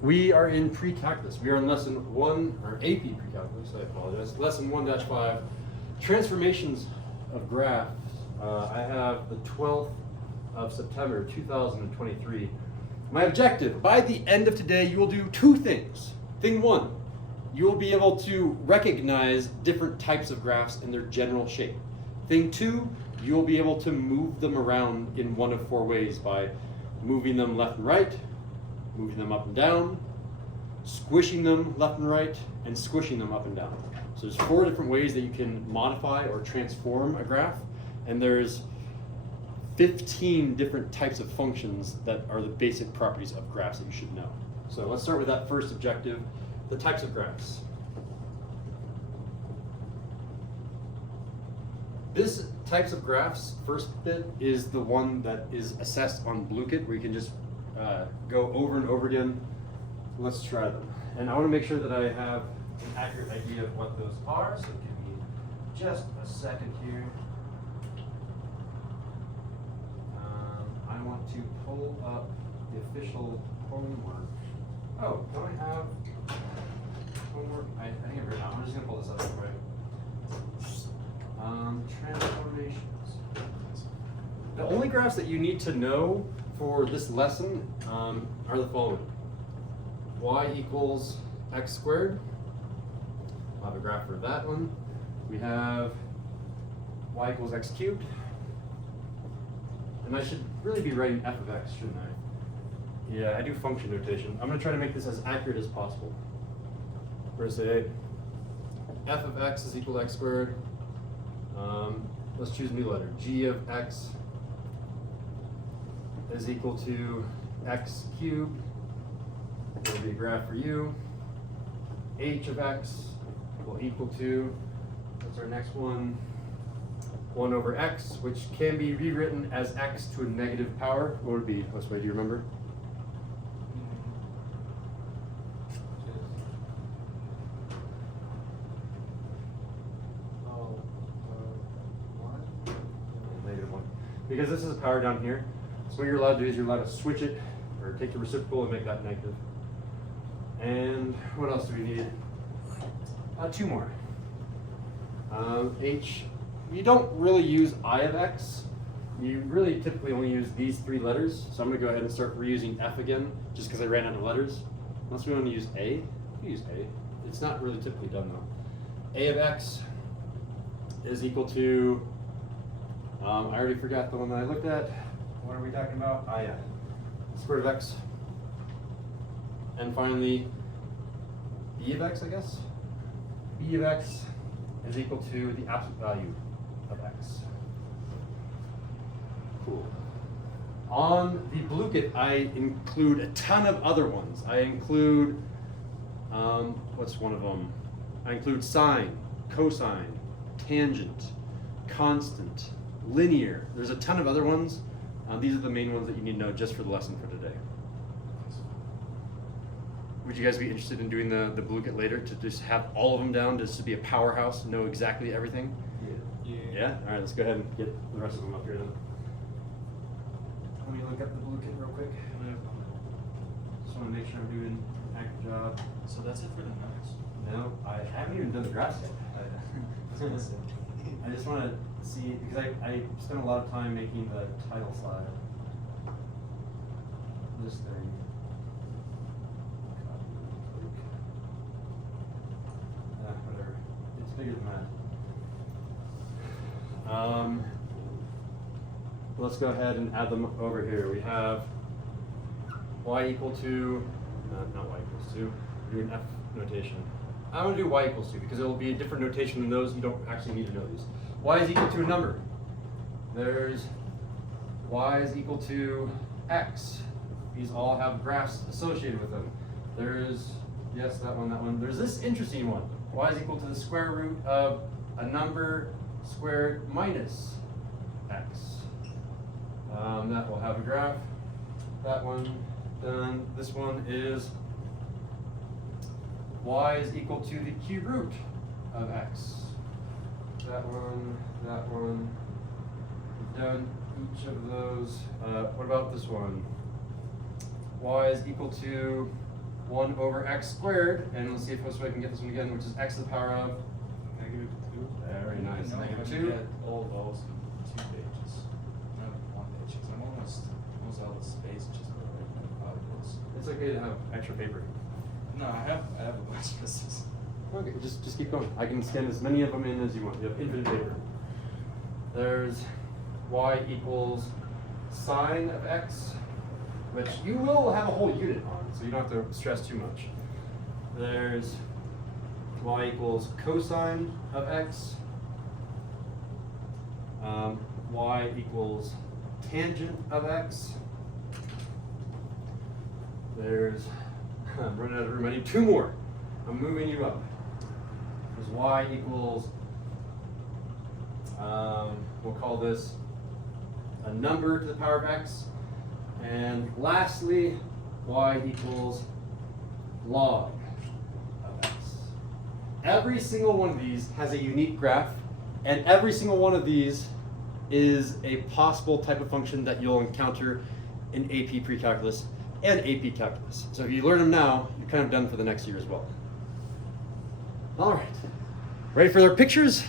We are in Precalculus. We are in lesson 1, or AP Precalculus, I apologize. Lesson 1-5, transformations of graphs. I have the 12th of September, 2023. My objective, by the end of today, you will do 2 things. Thing 1, you will be able to recognize different types of graphs in their general shape. Thing 2, you will be able to move them around in one of 4 ways by moving them left and right, moving them up and down, squishing them left and right, and squishing them up and down. So there's 4 different ways that you can modify or transform a graph, and there's 15 different types of functions that are the basic properties of graphs that you should know. So let's start with that first objective, the types of graphs. This types of graphs first bit is the one that is assessed on Blue-Kit, where you can just go over and over again. Let's try them. And I want to make sure that I have an accurate idea of what those are, so give me just a second here. I want to pull up the official homework. Oh, don't I have homework? I think I've written it out. I'm just going to pull this up real quick. Transformations. The only graphs that you need to know for this lesson are the following. Y equals x squared. I'll have a graph for that one. We have y equals x cubed. And I should really be writing f of x, shouldn't I? Yeah, I do function notation. I'm going to try to make this as accurate as possible. We're going to say f of x is equal to x squared. Let's choose a new letter. G of x is equal to x cubed. That'll be a graph for you. H of x will equal to, what's our next one? 1 over x, which can be rewritten as x to a negative power. What would it be? What's way, do you remember? Because this is a power down here, so what you're allowed to do is you're allowed to switch it, or take the reciprocal and make that negative. And what else do we need? 2 more. H, you don't really use I of x. You really typically only use these 3 letters. So I'm going to go ahead and start reusing F again, just because I ran out of letters. Unless we want to use A, we use A. It's not really typically done though. A of x is equal to, I already forgot the one that I looked at. What are we talking about? Ah, yeah. Square root of x. And finally, b of x, I guess. B of x is equal to the absolute value of x. Cool. On the Blue-Kit, I include a ton of other ones. I include, what's one of them? I include sine, cosine, tangent, constant, linear. There's a ton of other ones. These are the main ones that you need to know just for the lesson for today. Would you guys be interested in doing the Blue-Kit later to just have all of them down, just to be a powerhouse, know exactly everything? Yeah. Yeah? All right, let's go ahead and get the rest of them up here then. Let me look up the Blue-Kit real quick. Just want to make sure I'm doing an accurate job. So that's it for the notes? No, I haven't even done the graphs yet. I just want to see, because I spent a lot of time making the title slide. This thing. Whatever. It's bigger than that. Let's go ahead and add them over here. We have y equal to, not y equals to, we're doing F notation. I'm going to do y equals to because it will be a different notation than those. You don't actually need to know these. Y is equal to a number. There's y is equal to x. These all have graphs associated with them. There's, yes, that one. There's this interesting one. Y is equal to the square root of a number squared minus x. That will have a graph. That one done. This one is y is equal to the cube root of x. That one. We've done each of those. What about this one? Y is equal to 1 over x squared, and let's see if I can get this one again, which is x to the power of -2. very nice. No, -2. get all those in 2 pages. Not 1 page, because I'm almost out of space just for calculus. It's okay to have extra paper. No, I have a bunch of this. Okay, just keep going. I can scan as many of them in as you want. You have infinite paper. There's y equals sine of x, which you will have a whole unit on, so you don't have to stress too much. There's y equals cosine of x. Y equals tangent of x. There's, I'm running out of room. I need 2 more. I'm moving you up. There's y equals, we'll call this a number to the power of x. And lastly, y equals log of x. Every single one of these has a unique graph, and every single one of these is a possible type of function that you'll encounter in AP Precalculus and AP Calculus. So if you learn them now, you're kind of done for the next year as well. All right, ready for their pictures?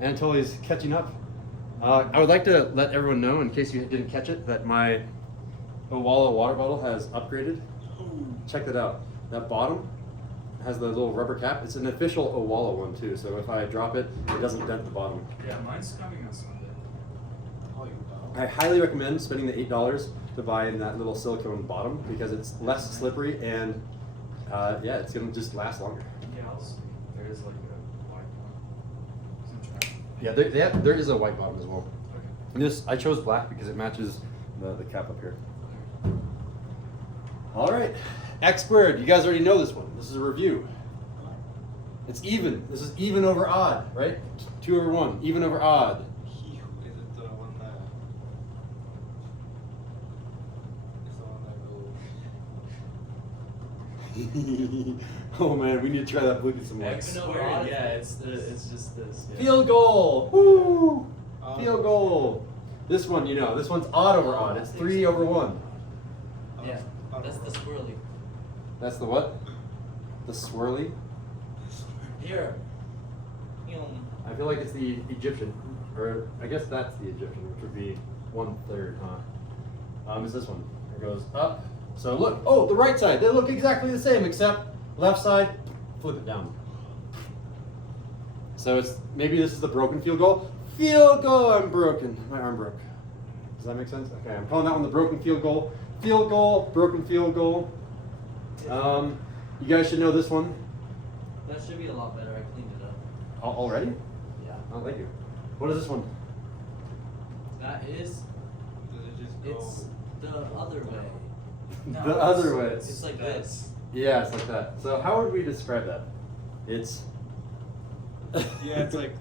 Anatoly's catching up. I would like to let everyone know, in case you didn't catch it, that my Owala water bottle has upgraded. Check that out. That bottom has the little rubber cap. It's an official Owala one too, so if I drop it, it doesn't dent the bottom. Yeah, mine's coming on Sunday. I highly recommend spending the $8 to buy in that little silicone bottom because it's less slippery and yeah, it's gonna just last longer. Yeah, I'll see. There is like a white one. Yeah, there is a white bottom as well. Okay. And this, I chose black because it matches the cap up here. All right, x squared. You guys already know this one. This is a review. It's even. This is even over odd, right? 2 over 1. Even over odd. Is it the one that? Is the one that goes? Oh man, we need to try that Bluetooth some more. X squared, yeah, it's just this. Yeah. Field goal. Woo! Oh. Field goal. This one, you know, this one's odd over odd. It's 3 over 1. Yeah, that's the squirrely. That's the what? The swirly? Here. I feel like it's the Egyptian, or I guess that's the Egyptian, which would be 1/3, huh? It's this one. It goes up. So look, oh, the right side. They look exactly the same, except left side, flip it down. So it's maybe this is the broken field goal. Field goal. I'm broken. My arm broke. Does that make sense? Okay, I'm calling that one the broken field goal. Field goal, broken field goal. You guys should know this one. That should be a lot better. I cleaned it up. Already? Yeah. Oh, thank you. What is this one? That is. Does it just go? It's the other way. No, The other way. It's like this. Yeah, it's like that. So how would we describe that? It's. Yeah, it's like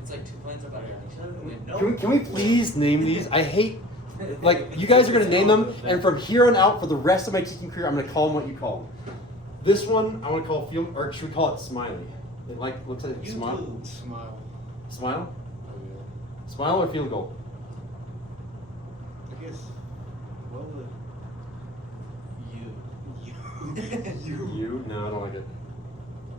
It's like 2 planes are better than each other. Wait, no. Can we please name these? I hate. Like, you guys are gonna name them, and from here on out, for the rest of my teaching career, I'm gonna call them what you call them. This one, I want to call field, or should we call it smiley? It like looks like a smile. smile. Smile? Oh yeah. Smile or field goal? I guess. What would You. you? U? No, I don't like it.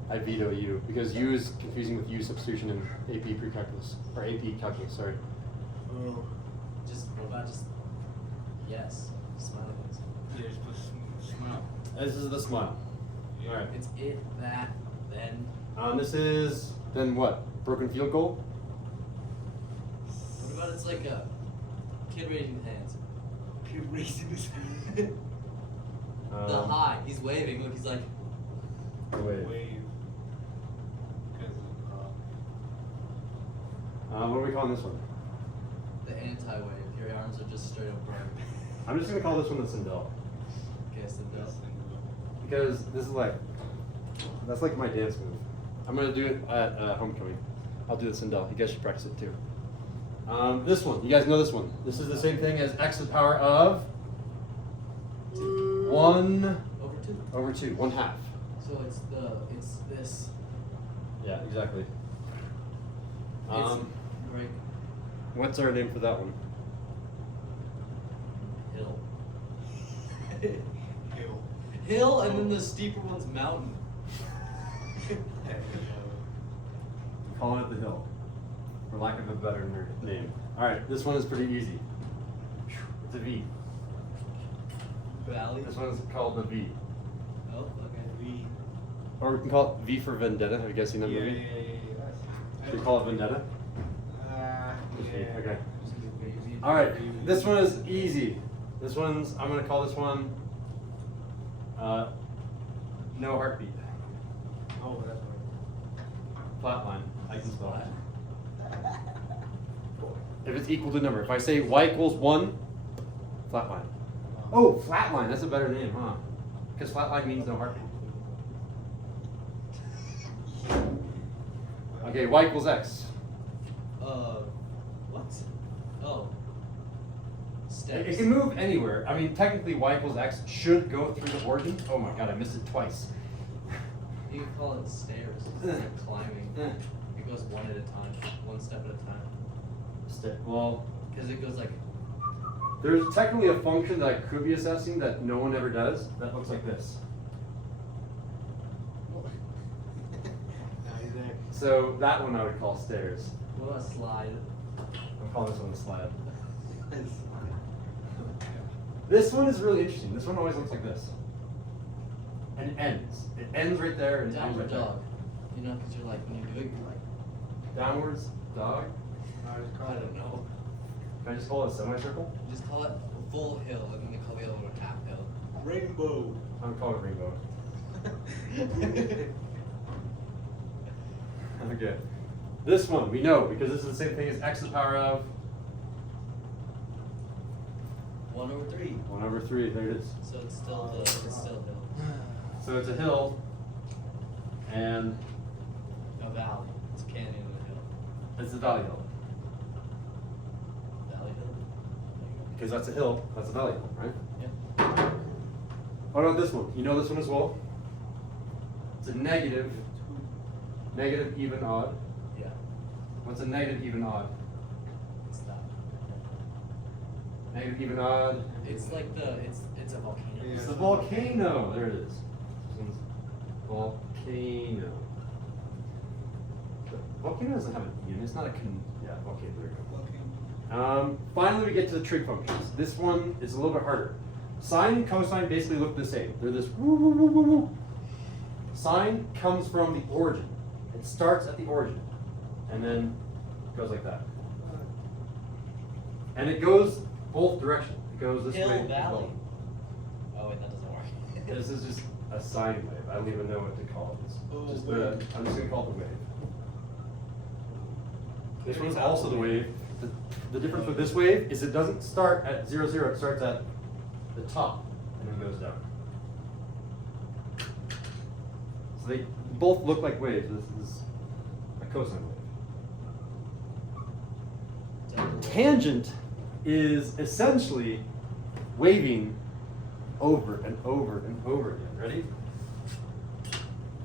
I veto U because U is confusing with U substitution in AP Precalculus or AP Calculus. Sorry. Oh. What about just. Yes. Smiley face. Yeah, just put smile. This is the smile. Yeah. All right. It's it, that, then. This is then what? Broken field goal. What about it's like a kid raising his hands? Kid raising his hand. The high. He's waving. Look, he's like. Wait. Wave. What are we calling this one? The anti-wave. Your arms are just straight up burning. I'm just gonna call this one the Sindel Okay, so Yes. because this is like that's like my dance move. I'm gonna do it at homecoming. I'll do the Sindel. You guys should practice it too. This one, you guys know this one. This is the same thing as x to the power of 1 over 2. over 2, 1/2. So it's this. Yeah, exactly. It's right What's our name for that one? hill. Hill. hill, and then the steeper one's mountain. Calling it the hill, for lack of a better name. All right, this one is pretty easy. It's a V. Valley. This one is called the V. Oh, okay. V. Or we can call it V for Vendetta. Have you guys seen that movie? Should we call it Vendetta? Yeah. Okay. All right, this one is easy. This one's, I'm gonna call this one, no heartbeat. Oh, that's Flatline, I can spell it. If it's equal to number, if I say y equals 1, flatline. Oh, flatline, that's a better name, huh? Because flatline means no heartbeat. Okay, y equals x. What? Oh. It Steps. can move anywhere. I mean, technically y equals x should go through the origin. Oh my god, I missed it twice. You can call it stairs. It's like climbing. It goes one at a time, one step at a time. Well, Because it goes like, there's technically a function that I could be assessing that no one ever does. That looks like this. So that one I would call stairs. what about slide? I'm calling this one the slab. This one is really interesting. This one always looks like this. And it ends. It ends right there and it ends Downward right dog. You know, because you're like, when you do it, you're like, there. Downwards dog. I don't know. Can I just call it a semicircle? Just call it full hill, and then they call the other one half hill. Rainbow. I'm calling it rainbow. Okay. This one we know because this is the same thing as x to the power of 1/3. 1/3. There it is. So it's still hill. So it's a hill and A valley. It's a canyon and a hill. it's a valley hill. Valley hill. Because that's a hill, that's a valley hill, right? Yeah. What about this one? You know this one as well? It's a negative, even, odd. Yeah. What's a negative, even, odd? It's that. Negative, even, odd. It's like it's a volcano. Yeah. It's the volcano. There it is. This one's volcano. The volcano doesn't have an even. It's not a volcano. There we go. Finally, we get to the trig functions. This one is a little bit harder. Sine and cosine basically look the same. They're this woo woo woo woo woo. Sine comes from the origin. It starts at the origin, and then goes like that. And it goes both directions. It goes this Hill way. as valley. well. Oh wait, that doesn't work. This is just a sine wave. I don't even know what to call it. It's Oh, just wave. I'm just gonna call it the wave. This one is also the wave. The difference with this wave is it doesn't start at 0, 0. It starts at the top and then goes down. So they both look like waves. This is a cosine wave. Tangent is essentially waving over and over and over again. Ready?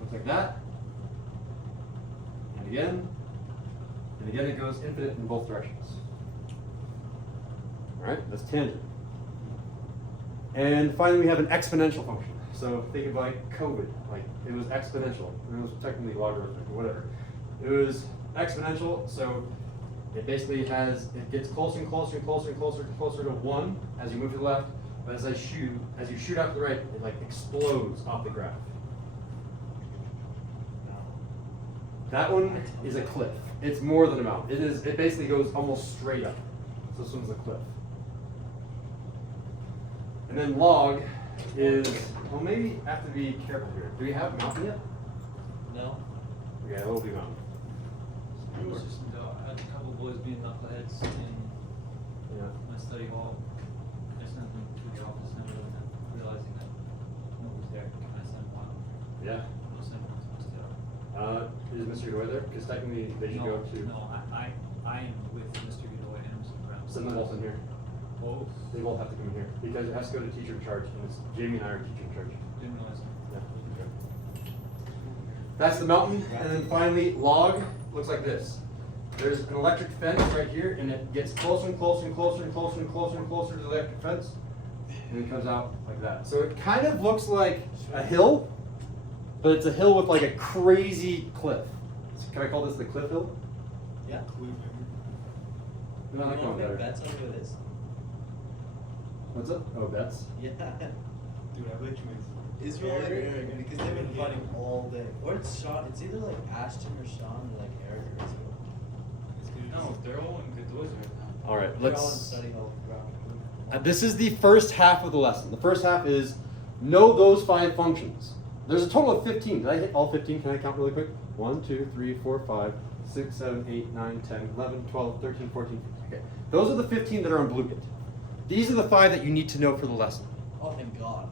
Looks like that. And again. And again, it goes infinite in both directions. All right, that's tangent. And finally, we have an exponential function. So think of like COVID, like it was exponential. It was technically logarithmic or whatever. It was exponential, so it basically it gets closer and closer and closer and closer and closer to 1 as you move to the left. But as you shoot out to the right, it like explodes off the graph. That one is a cliff. It's more than a mountain. It basically goes almost straight up. So this one's a cliff. And then log is, well, maybe I have to be careful here. Do we have mountain yet? No. Okay, it will be mountain. It was just, I had a couple of boys being knuckleheads in Yeah. my study hall. I sent them to the office and realizing that no one was there. Can I send one? Yeah. No send one to Mr. Is Mr. Godoy there? Because technically they should go to. No, I am with Mr. Godoy and Mr. Brown. Send them both in here. Both? They both have to come in here because it has to go to teacher in charge, and it's Jamie and I are teacher in charge. Didn't realize that. Yeah. Okay. That's the mountain, and then finally log looks like this. There's an electric fence right here, and it gets closer and closer and closer and closer and closer and closer to the electric fence. and it comes out like that. So it kind of looks like a hill, but it's a hill with like a crazy cliff. So can I call this the cliff hill? Yeah. No, I like You that wanna one make better. bets on who it is? What's up? Oh, bets. Yeah. Dude, I bet you it's Israel and Eric. Eric, because they've been fighting all day. Or it's Sean. It's either like Ashton or Sean or like Eric or Israel. No, they're all in good doors right now. All right, They're all in let's. study hall ground. This is the first half of the lesson. The first half is know those 5 functions. There's a total of 15. Did I hit all 15? Can I count really quick? 1, 2, 3, 4, 5, 6, 7, 8, 9, 10, 11, 12, 13, 14, 15. Okay. Those are the 15 that are on blue kit. These are the 5 that you need to know for the lesson. Oh, thank God.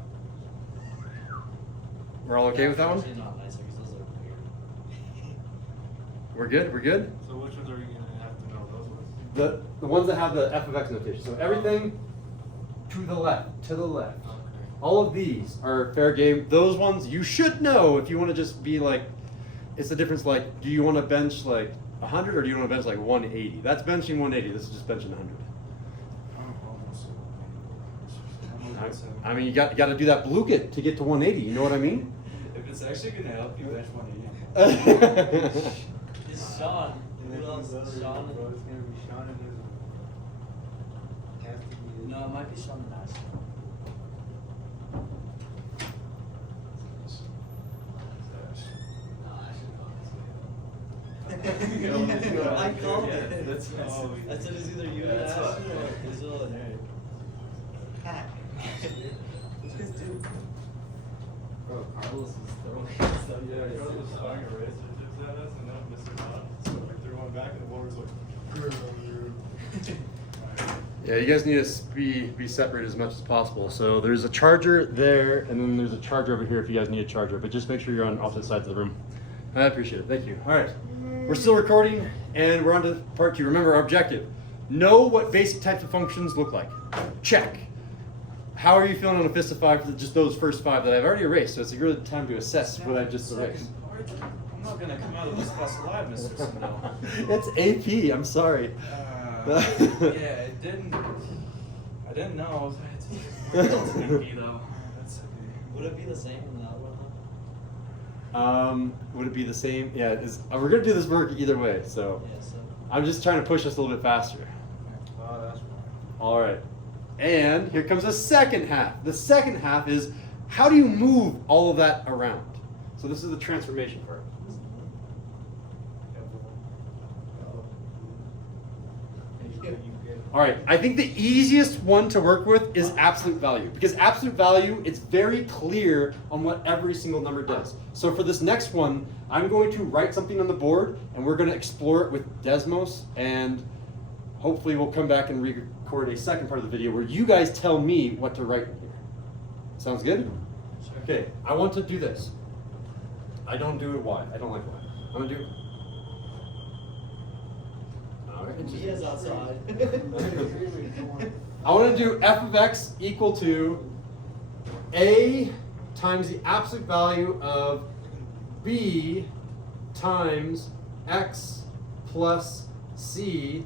We're all okay with that one? Actually, not nice because those are weird. We're good? We're good? So which ones are you gonna have to know? Those ones? The ones that have the f of x notation. So everything to the left, to the left. Okay. All of these are fair game. Those ones you should know if you want to just be like, it's the difference like, do you want to bench like 100 or do you want to bench like 180? That's benching 180. This is just benching 100. I'm almost. I mean, you got to do that blue kit to get to 180. You know what I mean? If it's actually gonna help you bench 180. It's Sean. And then Who else? those others, Sean. bro, it's gonna be Sean and Israel. Has to be. No, it might be Sean and Ashton. I called it. That's Oh, I said it's either you and That's Ashton fine. or Israel and Eric. What did you do? Bro, Carlos is throwing stuff. Yeah, Carlos was throwing eraser chips at us, and then Mr. Todd, so we threw one back, and the ball was like, Yeah, you guys need to be separated as much as possible. So there's a charger there, and then there's a charger over here if you guys need a charger. But just make sure you're on opposite sides of the room. I appreciate it. Thank you. All right. We're still recording, and we're on to part 2. Remember our objective. Know what basic types of functions look like. Check. How are you feeling on a fist of 5 for just those first 5 that I've already erased? So it's a good time to assess what I've just erased. I'm not gonna come out of this class alive, Mr. Sindel. It's AP. I'm sorry. Yeah, it didn't. I didn't know. It's AP though. That's okay. Would it be the same in the other one? Would it be the same? Yeah, we're gonna do this work either way. So Yeah, so. I'm just trying to push us a little bit faster. Oh, that's right. All right. And here comes the second half. The second half is how do you move all of that around? So this is the transformation part. All right, I think the easiest one to work with is absolute value because absolute value, it's very clear on what every single number does. So for this next one, I'm going to write something on the board and we're going to explore it with Desmos, and hopefully we'll come back and record a second part of the video where you guys tell me what to write in here. Sounds good? Sure. Okay, I want to do this. I don't do it wide. I don't like wide. I'm gonna do He is outside. I want to do f of x equal to a times the absolute value of b times x plus c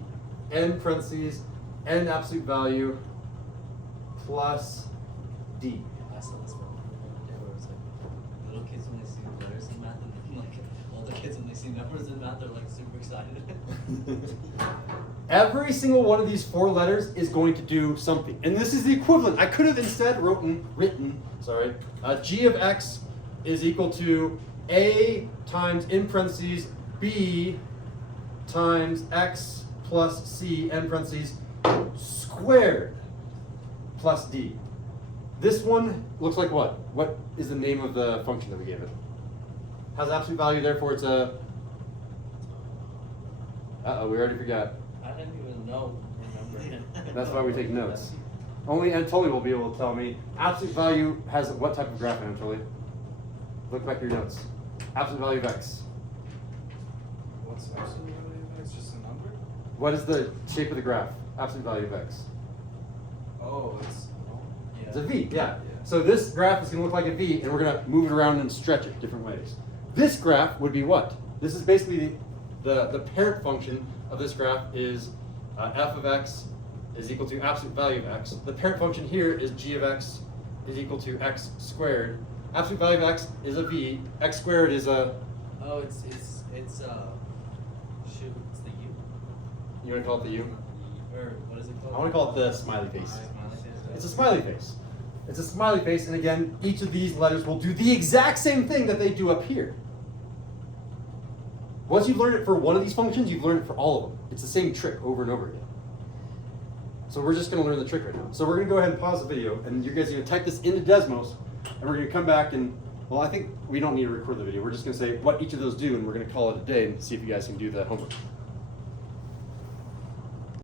n parentheses n absolute value plus d. I saw this one. Where it's like little kids when they see letters in math, and then like older kids when they see numbers in math, they're like super excited. Every single one of these 4 letters is going to do something. And this is the equivalent. I could have instead written, g of x is equal to a times, in parentheses, b times x plus c, in parentheses, squared plus d. This one looks like what? What is the name of the function that we gave it? Has absolute value, therefore it's a... Uh-oh, we already forgot. I didn't even know. Remember? That's why we take notes. Only Anatoly will be able to tell me. Absolute value has what type of graph, Anatoly? Look back at your notes. Absolute value of x. What's absolute value of x? Just a number? What is the shape of the graph? Absolute value of x. Oh, it's. Yeah. It's a V, yeah. So this graph is going to look like a V, and we're going to move it around and stretch it different ways. This graph would be what? This is basically the parent function of this graph is f of x is equal to absolute value of x. The parent function here is g of x is equal to x squared. Absolute value of x is a v. X squared is a. Oh, it's shoot, it's the U. You want to call it the u? Or what is it called? I want to call it the smiley face. Smiley face. It's a smiley face. It's a smiley face, and again, each of these letters will do the exact same thing that they do up here. Once you've learned it for one of these functions, you've learned it for all of them. It's the same trick over and over again. So we're just going to learn the trick right now. So we're going to go ahead and pause the video, and you guys are going to type this into Desmos, and we're going to come back and, well, I think we don't need to record the video. We're just going to say what each of those do, and we're going to call it a day and see if you guys can do the homework.